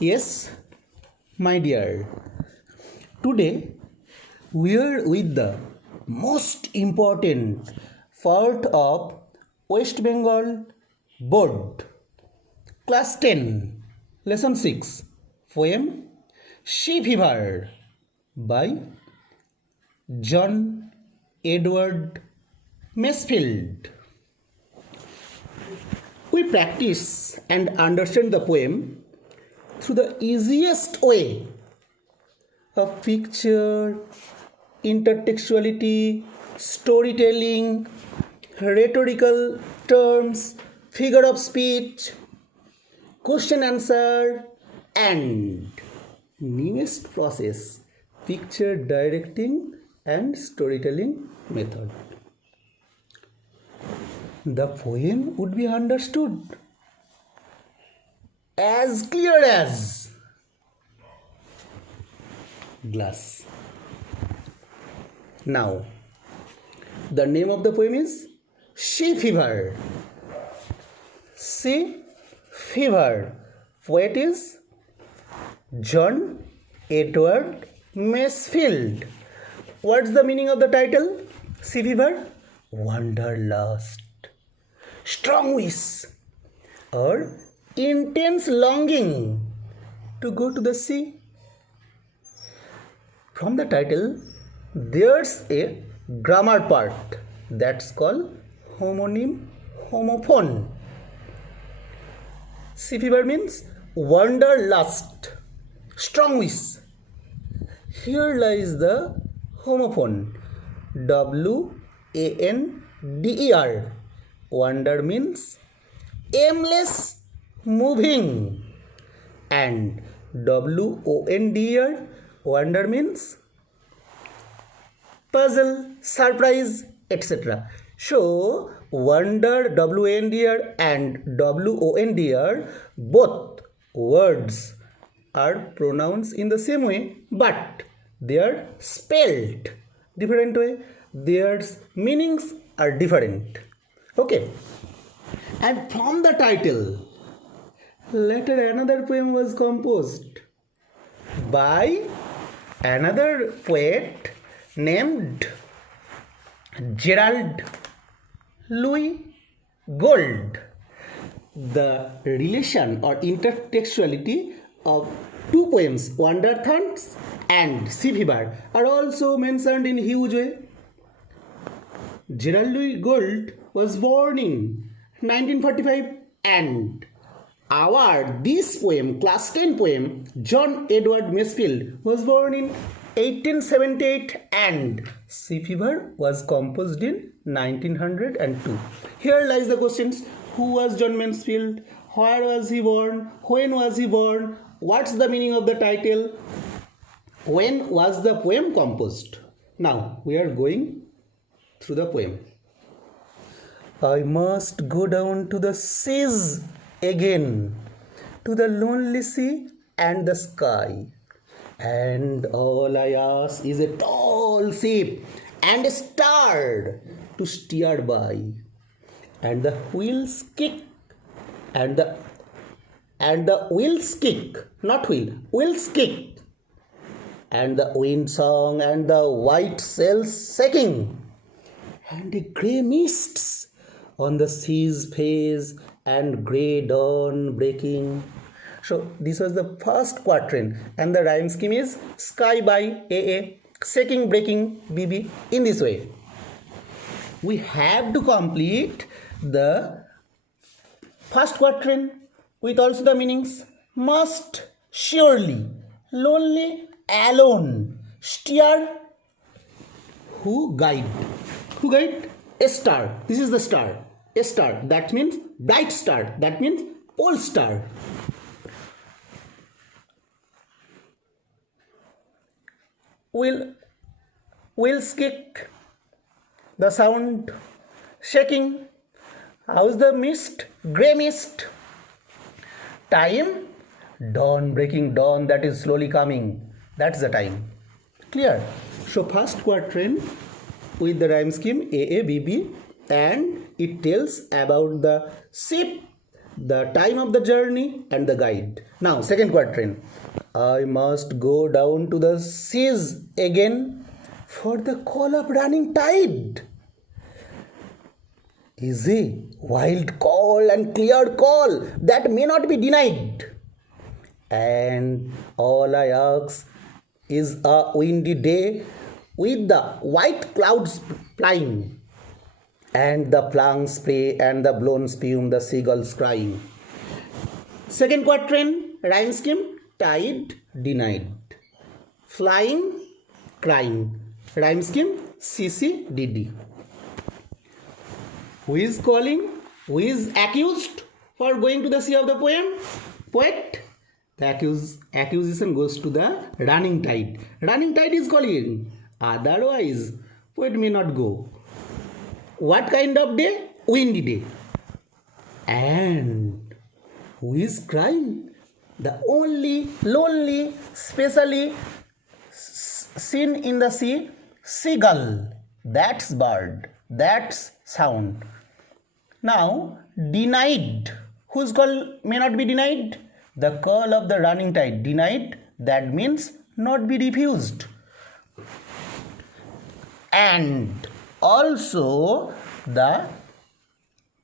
Yes, my dear. Today we are with the most important part of West Bengal Board, Class 10, Lesson 6, Poem She Fever by John Edward Masefield. We practice and understand the poem through the easiest way of picture, intertextuality, storytelling, rhetorical terms, figure of speech, question answer, and newest process, picture directing and storytelling method. The poem would be understood as clear as glass. Now, the name of the poem is She Fever. She Fever. Poet is John Edward Masefield. What's the meaning of the title? Sea Fever? Wanderlust, strong wish, or intense longing to go to the sea. From the title, there's a grammar part that's called homonym homophone. Sea fever means wanderlust, strong wish. Here lies the homophone, WANDER. Wander means aimless moving, and WONDER, wonder means puzzle, surprise, etc. So wonder, WNDR and WONDR, both words are pronounced in the same way, but they are spelled different way. Their meanings are different. Okay. And from the title, later another poem was composed by another poet named Gerald Louis Gould. The relation or intertextuality of two poems, Wanderthorns and Sea Fever, are also mentioned in huge way. Gerald Louis Gould was born in 1945, and this poem, class 10 poem, John Edward Masefield, was born in 1878, and Sea Fever was composed in 1902. Here lies the questions: who was John Masefield? Where was he born? When was he born? What's the meaning of the title? When was the poem composed? Now we are going through the poem. I must go down to the seas again, to the lonely sea and the sky, and all I ask is a tall ship and a star to steer by, and the wheels kick, and the wheels kick, not wheel, wheels kick, and the wind song and the white sails shaking, and the grey mists on the sea's face and grey dawn breaking. So this was the first quatrain, and the rhyme scheme is sky by AA, shaking, breaking BB. In this way, we have to complete the first quatrain with also the meanings: must, surely, lonely, alone, steer, who guide, a star. This is the star. A star, that means bright star, that means pole star. Wheels kick, the sound shaking. How's the mist? Grey mist. Time, dawn, breaking dawn, that is slowly coming. That's the time. Clear? So first quatrain with the rhyme scheme AA, BB, and it tells about the ship the time of the journey, and the guide. Now, second quatrain. I must go down to the seas again for the call of running tide. Is a wild call and clear call that may not be denied. And all I ask is a windy day with the white clouds flying, and the flung spray and the blown spume, the seagulls crying. Second quatrain, rhyme scheme, tide, denied. Flying, crying. Rhyme scheme, CCDD. Who is calling? Who is accused for going to the sea of the poem? Poet. The accusation goes to the running tide. Running tide is calling. Otherwise, poet may not go. What kind of day? Windy day. And who is crying? The only lonely, specially seen in the sea, seagull. That's bird. That's sound. Now, denied. Whose call may not be denied? The call of the running tide. Denied, that means not be refused. And also the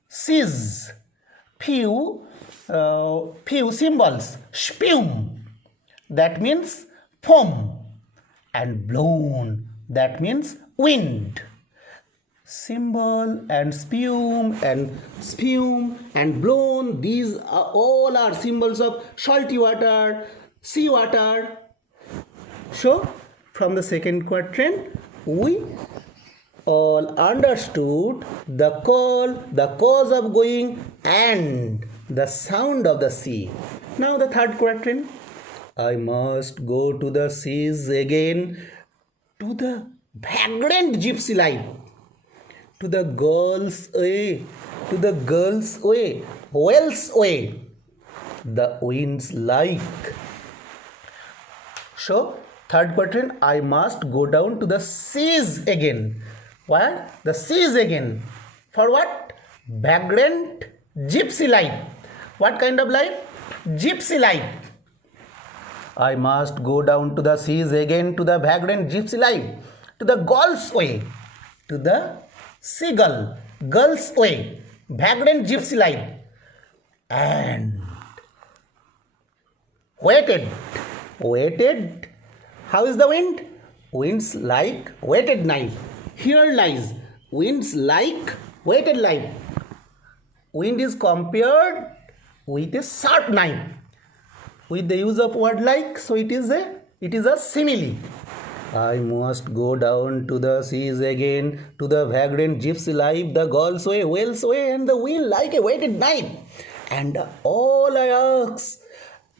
seas. Few symbols. Spume, that means foam. And blown, that means wind. Symbol and spume and blown, these are all are symbols of salty water, sea water. So from the second quatrain we all understood the call, the cause of going, and the sound of the sea. Now the third quatrain. I must go to the seas again, to the vagrant gypsy life, to the girls' way, whales' way, the winds like. So, third quatrain, I must go down to the seas again. Why? The seas again. For what? Vagrant gypsy life. What kind of life? Gypsy life. I must go down to the seas again, to the vagrant gypsy life, to the girls' way, to the seagull, girls' way, vagrant gypsy life, and waited. How is the wind? Winds like whetted knife. Here lies winds like whetted knife. Wind is compared with a sharp knife. With the use of word like, so it is a simile. I must go down to the seas again, to the vagrant gypsy life, the girls' way, whales' way, and the wind like a whetted knife. And all I ask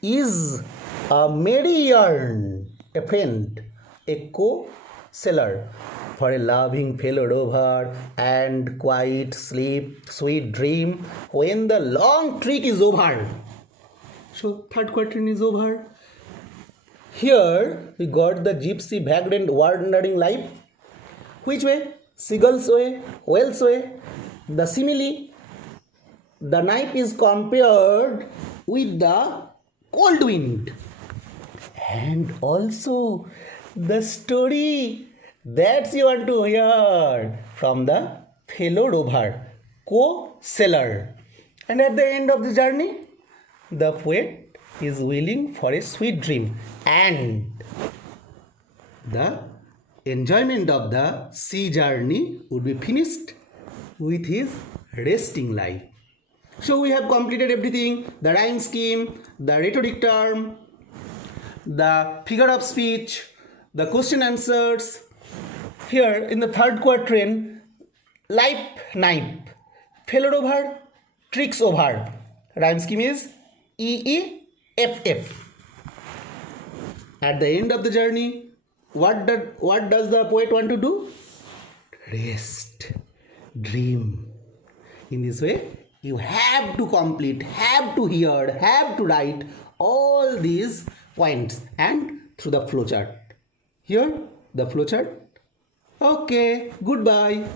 is a merry yarn, a friend, a co-sailor, for a loving fellow rover, and quiet sleep, sweet dream, when the long trek is over. So third quatrain is over. Here we got the gypsy vagrant wandering life. Which way? Seagull's way, whale's way. The simile, the knife is compared with the cold wind. And also the story that you want to hear from the fellow rover, co-sailor. And at the end of the journey, the poet is willing for a sweet dream, and the enjoyment of the sea journey would be finished with his resting life. So we have completed everything: the rhyme scheme, the rhetoric term, the figure of speech, the question answers. Here in the third quatrain, life, knife, fellow rover, tricks over. Rhyme scheme is EEFF. At the end of the journey, what does the poet want to do? Rest, dream. In this way, you have to complete, have to hear, have to write all these points and through the flowchart. Here, the flowchart. Okay, goodbye.